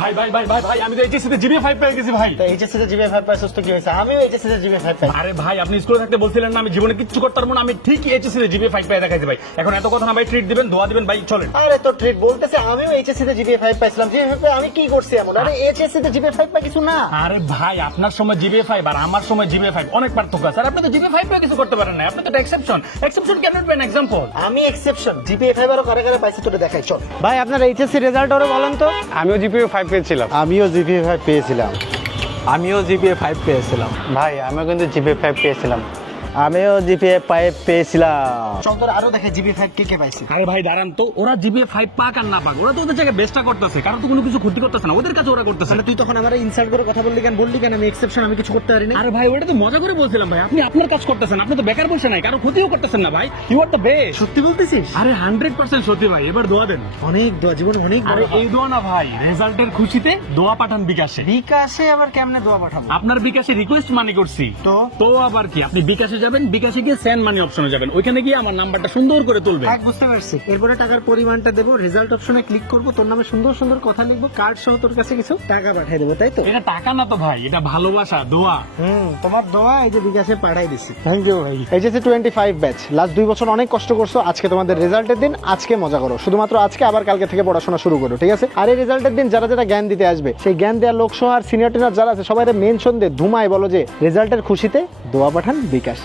ভাই ভাই ভাই ভাই ভাই আমি তো এইচএসসি তে জিপিএ 5 পেয়ে গেছি ভাই। তো এইচএসসি তে জিপিএ 5 পাইছস তো কি হইছে? আমিও এইচএসসি তে জিপিএ 5 পাই। আরে ভাই আপনি স্কুলে থাকতে বলছিলেন না আমি জীবনে কিচ্ছু করতে পারবো না, আমি ঠিক এইচএসসি তে জিপিএ 5 পেয়ে দেখাইছি ভাই। এখন এত কথা না ভাই, ট্রিট দিবেন, দোয়া দিবেন ভাই, চলেন। আরে তো ট্রিট বলতেছে, আমিও এইচএসসি তে জিপিএ 5 পাইছিলাম। জিপিএ 5 আমি কি করছি এমন? আরে এইচএসসি তে জিপিএ 5 পাই কিছু না। আরে ভাই আপনার সময় জিপিএ 5 আর আমার সময় জিপিএ 5 অনেক পার্থক্য আছে। আর আপনি তো জিপিএ 5 পেয়ে কিছু করতে পারেন না, আপনি তো exception. Exception can not be an example. আমি এক্সেপশন। জিপিএ 5 আরো কারে কারে পাইছি তোরে দেখাই, চল। ভাই আপনার এইচএসসি রেজাল্ট ওরে বলেন তো। আমিও জিপিএ 5 পেয়েছিলাম। আমিও জিপিএ 5 পেয়েছিলাম। আমিও জিপিএ 5 পেয়েছিলাম। ভাই আমিও কিন্তু জিপিএ 5 পেয়েছিলাম। আমিও জিপিএ 5 পেয়েছিলাম। চল তোর আরো দেখে জিপিএ 5 কে কে পাইছে। আরে ভাই দাঁড়ান তো, ওরা জিপিএ 5 পাক আর না পাক, ওরা তো ওদের জায়গায় বেস্টটা করতেছে, কারণ তো কোনো কিছু ক্ষতি করতেছে না, ওদের কাছে ওরা করতেছে। তাহলে তুই তখন আমারে ইনসাল্ট করে কথা বললি কেন আমি এক্সেপশন, আমি কিছু করতে পারি না। আরে ভাই ওটা তো মজা করে বলছিলাম ভাই, আপনি আপনার কাজ করতেছেন, আপনি তো বেকার বসে নাই, কারো ক্ষতিও করতেছেন না ভাই। You are the best. সত্যি বলতেছিস? আরে 100% সত্যি ভাই, এবার দোয়া দেন। অনেক দোয়া, জীবন অনেক বড়। আরে এই দোয়া না ভাই, রেজাল্টের খুশিতে দোয়া পাঠান বিকাশে। বিকাশে আবার কেমনে দোয়া পাঠাবো? আপনার বিকাশে রিকোয়েস্ট মানি করছি। তো? তো আবার কি, আপনি বিকাশে যাবেন, বিকাশে গিয়ে সেন্ড মানি অপশনে যাবেন, ওইখানে গিয়ে আমার নাম্বারটা সুন্দর করে তুলবেন। এক বুঝতে পারছি। এরপরে টাকার পরিমাণটা দেবো, রেজাল্ট অপশনে ক্লিক করব, তোর নামে সুন্দর সুন্দর কথা লিখবো, কার্ড সহ তোর কাছে কিছু টাকা পাঠিয়ে দেবো, তাই তো? এটা টাকা না তো ভাই, এটা ভালোবাসা, দোয়া। তোমার দোয়া এই যে বিকাশে পাঠাই দিছি। থ্যাংক ইউ ভাই। এইচএসসি 25 ব্যাচ লাস্ট 2 বছর অনেক কষ্ট করছো, আজকে তোমাদের রেজাল্টের দিন, আজকে মজা করো, শুধুমাত্র আজকে, আবার কালকে থেকে পড়াশোনা শুরু করো, ঠিক আছে? আর এই রেজাল্টের দিন যারা যারা জ্ঞান দিতে আসবে, সেই জ্ঞান দেওয়ার লোকসহ আর সিনিয়র টিনার যারা আছে সবাই মেনশন দিয়ে ধুমায় বলো যে রেজাল্টের খুশিতে দোয়া পাঠান বিকাশ।